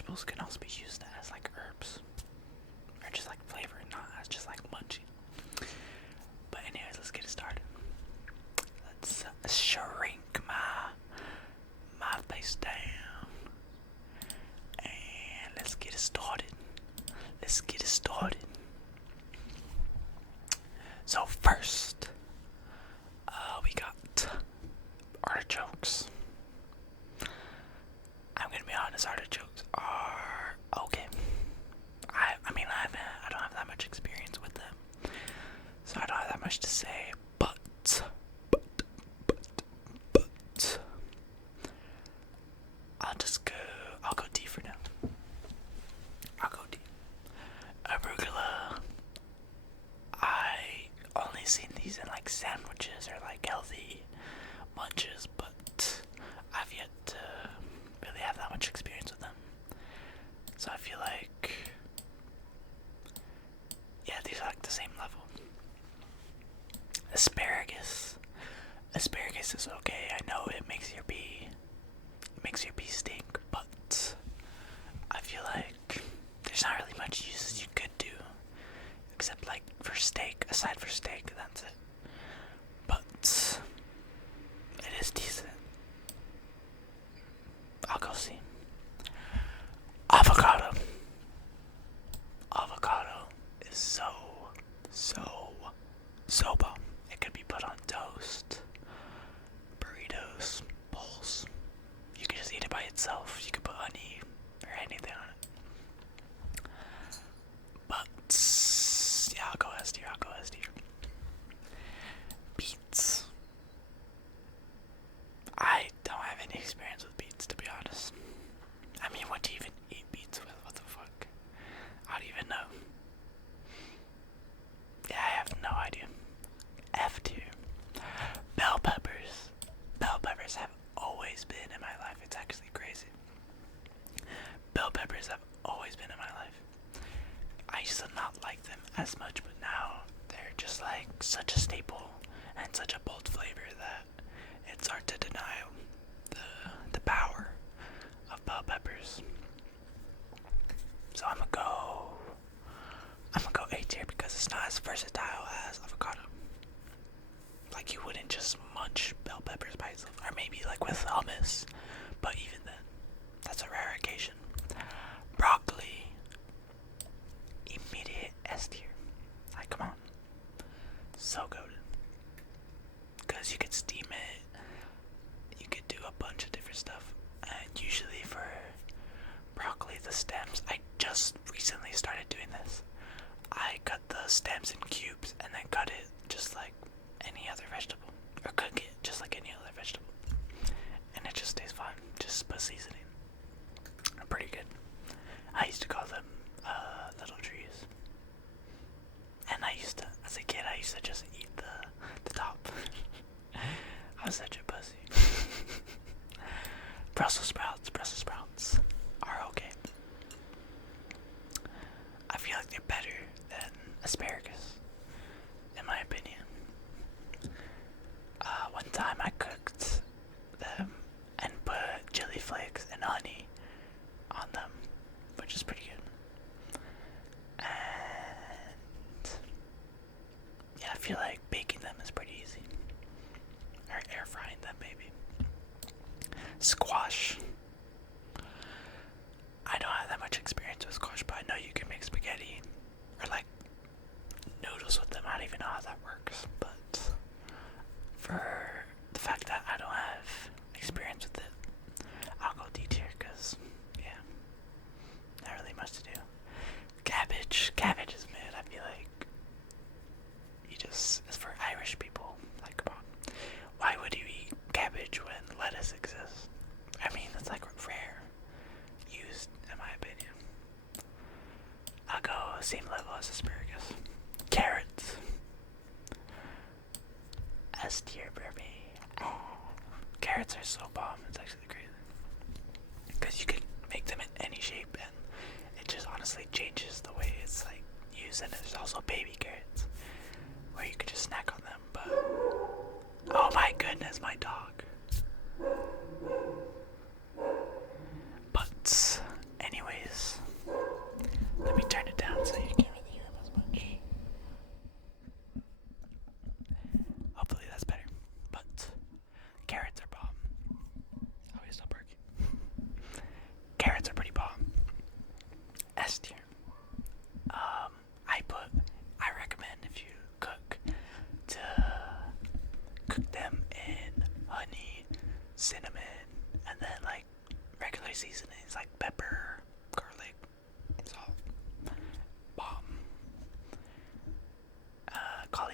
vegetables can also be used as like herbs, or just like flavor, not as just like munching. But anyways, let's get it started. Let's shrink my face down, and let's get it started. Let's get it started. So first, we got artichokes. I'm gonna be honest, artichokes are okay. I don't have that much experience with them, so I don't have that much to say. But, I'll go deep for now. I'll go deep. Arugula. I only seen these in like sandwiches or like healthy munches, but I've yet to really have that much experience with them. So I feel like, yeah, these are like the same level. Asparagus. Asparagus is okay. I know it makes your pee stink, but I feel like there's not really much uses you could do, except like for steak. Aside for steak, that's it. But it is decent. I'll go see. Avocado. Avocado is so bomb. It could be put on toast, burritos, bowls. You could just eat it by itself. You could put honey or anything on it. But yeah, I'll go S tier. Beets. I don't have any experience with beets, to be honest. I mean, what do you even eat beets with? What the fuck? I don't even know. Yeah, I have no idea. F tier. Bell peppers. Bell peppers have always been in my life. It's actually crazy. Bell peppers have always been in my life. I used to not like them as much, but now they're just like such a staple and such a bold flavor that it's hard to deny the power of bell peppers. So I'm gonna go A tier because it's not as versatile as avocado. Like you wouldn't just munch bell peppers by itself, or maybe like with hummus, but even then, that's a rare occasion. Broccoli, immediate S tier. Like come on, so good. Because you could steam it, you could do a bunch of different stuff, and usually for broccoli, the stems, I just recently started doing this. I cut the stems in cubes and then cut it just like any other vegetable, or cook it just like any other vegetable, and it just tastes fine. Just put seasoning. Pretty good. I used to call them little trees, and as a kid, I used to just eat the top. I was such a pussy. Brussels sprouts are okay. I feel like they're better than asparagus, in my opinion. One time I cooked them and put chili flakes and honey on them, which is pretty good. And yeah, I feel like baking them is pretty easy. Or air frying them, maybe. Squash. I don't have that much experience with squash, but I know you can make spaghetti or like noodles with them. I don't even know how that works, but for the fact that I don't have experience with it, I'll go D tier because, yeah, not really much to do. Cabbage is mid. I feel like it's for Irish people. Like, come on. Why would you eat cabbage when lettuce exists? I mean, it's like rare used, in my opinion. I'll go same level as asparagus. Carrots. S tier for me. Carrots are so bomb, it's actually crazy. Because you can make them in any shape, and it just honestly changes the way it's like used. And there's also baby carrots, where you could just snack on them, but oh my goodness, my dog. But anyways,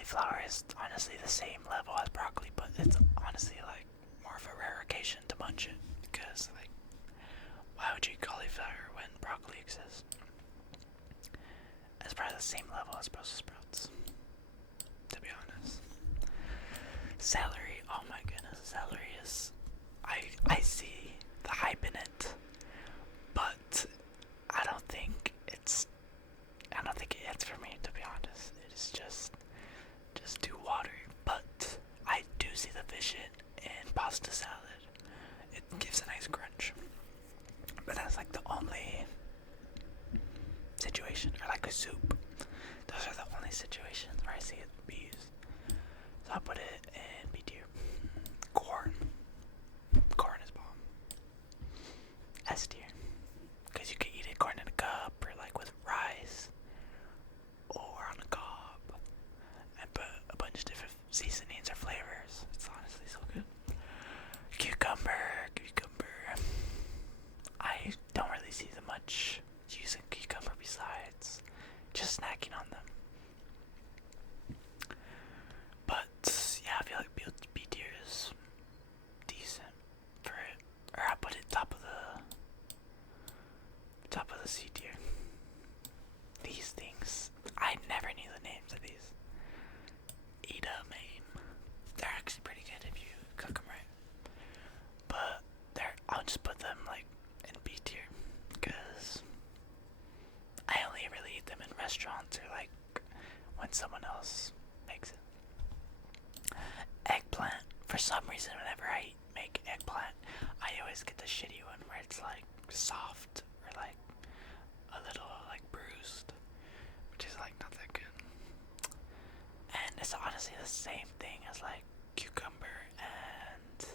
cauliflower is honestly the same level as broccoli, but it's honestly like more of a rare occasion to munch it because like why would you eat cauliflower when broccoli exists? It's probably the same level as Brussels sprouts, to be honest. Celery, oh my goodness, celery is I see the hype in it, but I don't think it's for me, to be honest. It is just too watery. But I do see the vision in pasta salad. It gives a nice crunch. But that's like the only situation, or like a soup. Those are the only situations where I see it be used. So I'll put it in B tier. Corn. Corn is bomb. S tier. Because you can eat it corn in a cup or like with rice or on a cob and put a bunch of different seasonings or flavors. It's honestly so good. Cucumber. I don't really see the much using cucumber besides just snacking on them. But yeah, I feel like B tier is decent for it. Or I put it top of the C tier. These things, I never knew the names of these. Edamame. They're actually pretty good if you cook them right. But I'll just put them like in B tier because I only really eat them in restaurants or like when someone else makes it. Eggplant. For some reason, whenever I make eggplant, I always get the shitty one where it's like soft or like a little like bruised, which is like not that good. And it's honestly the same thing as like cucumber and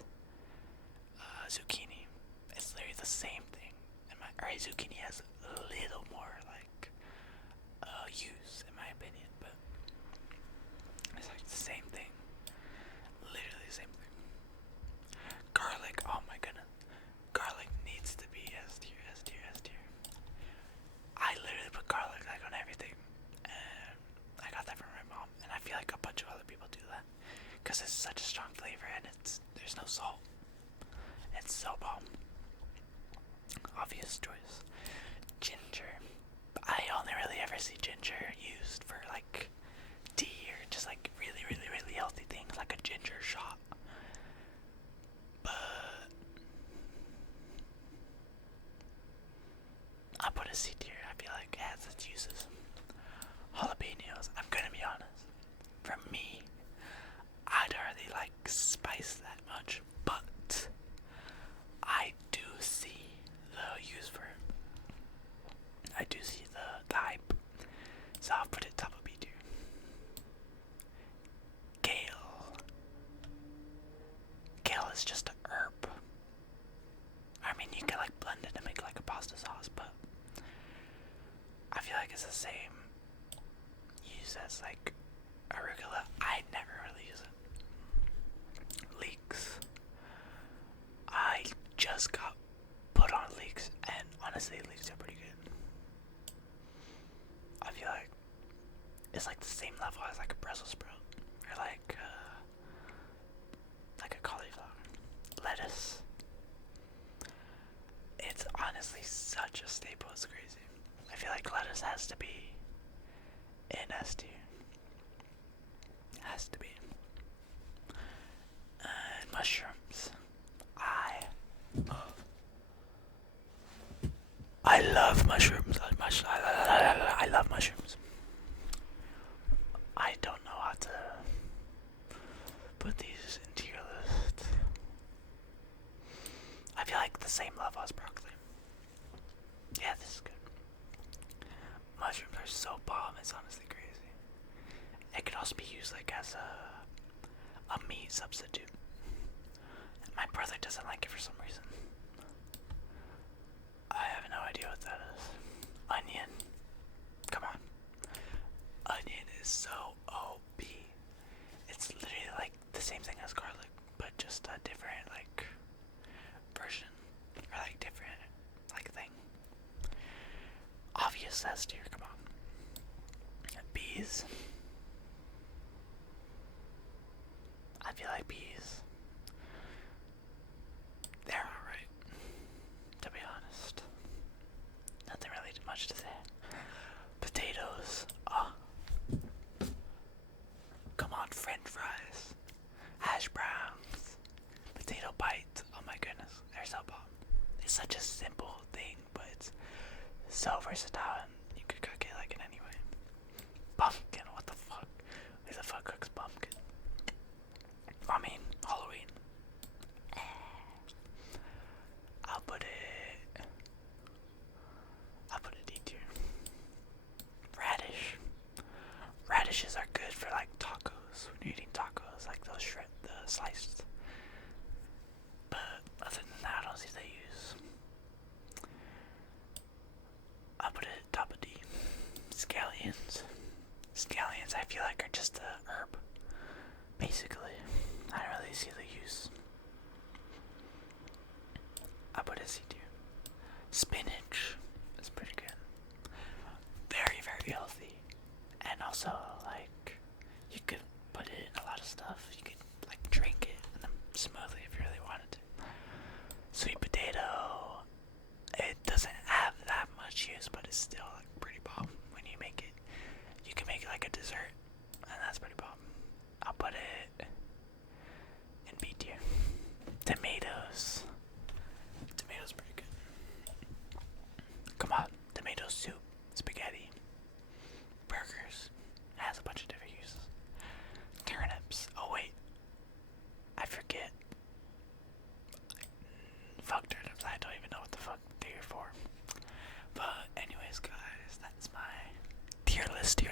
zucchini. It's literally the same thing. Zucchini has a little more like use in my opinion, but it's like the same thing. Literally the same thing. Garlic, oh my goodness. Garlic needs to be S tier. I literally put garlic like on everything. And I got that from my mom. And I feel like a bunch of other people do that. Because it's such a strong flavor and there's no salt. It's so bomb. Obvious choice. Ginger. I only really ever see ginger used for like tea or just like really, really, really healthy things like a ginger shot. But I'll put a C tier. I feel like it has its uses. Jalapenos, I'm gonna be honest. For me, I don't really like spice that much, but I do see the use for it. I do see the hype. So I'll put it top of B tier. Kale. Kale is just a herb. I mean, you can like blend it and make like a pasta sauce, but I feel like it's the same use as like arugula. I never really use it. Leeks. I just got put on leeks, and honestly, leeks are pretty good. I feel like it's like the same level as like a Brussels sprout or like a cauliflower. Lettuce. It's honestly such a staple, it's crazy. I feel like lettuce has to be in S tier. Has to be. And mushrooms. I love mushrooms. I love mushrooms. I don't know how to put these into your list. I feel like the same level as broccoli. Yeah, this is good. Mushrooms are so bomb, it's honestly crazy. It could also be used like as a meat substitute. My brother doesn't like it for some reason. I have no idea what that is. Onion. Come on. Onion is so OP. It's literally like the same thing as garlic, but just a different like version. Or like different like thing. Obvious S tier, come on. Bees. much to say. Potatoes. Oh. Come on, French fries. Hash browns. Potato bites. Oh my goodness. They're so bomb. It's such a simple thing, but it's so versatile and you could cook it like in any way. Pumpkin, what the fuck? Who the fuck cooks pumpkin? I mean, Halloween. I'll put a D tier. Radish. Radishes are good for like tacos. When you're eating tacos, like those the sliced. But other than that, I don't see they use. I'll put it top of D. Scallions. Scallions, I feel like, are just a herb. Basically, I don't really see the use. I put a C tier. Spinach is pretty good. Very, very healthy. And also, like, you could put it in a lot of stuff. You could, like, drink it in a smoothie if you really wanted to. Sweet potato. It doesn't have that much use, but it's still, like, pretty bomb when you make it. You can make it like a dessert, and that's pretty bomb. I'll put it in B tier. Tomatoes. Tomatoes pretty good. Come on, tomato soup, spaghetti, burgers. It has a bunch of different uses. Turnips. Oh wait, I forget. Fuck turnips. I don't even know what the fuck they're for. But anyways, guys, that's my tier list.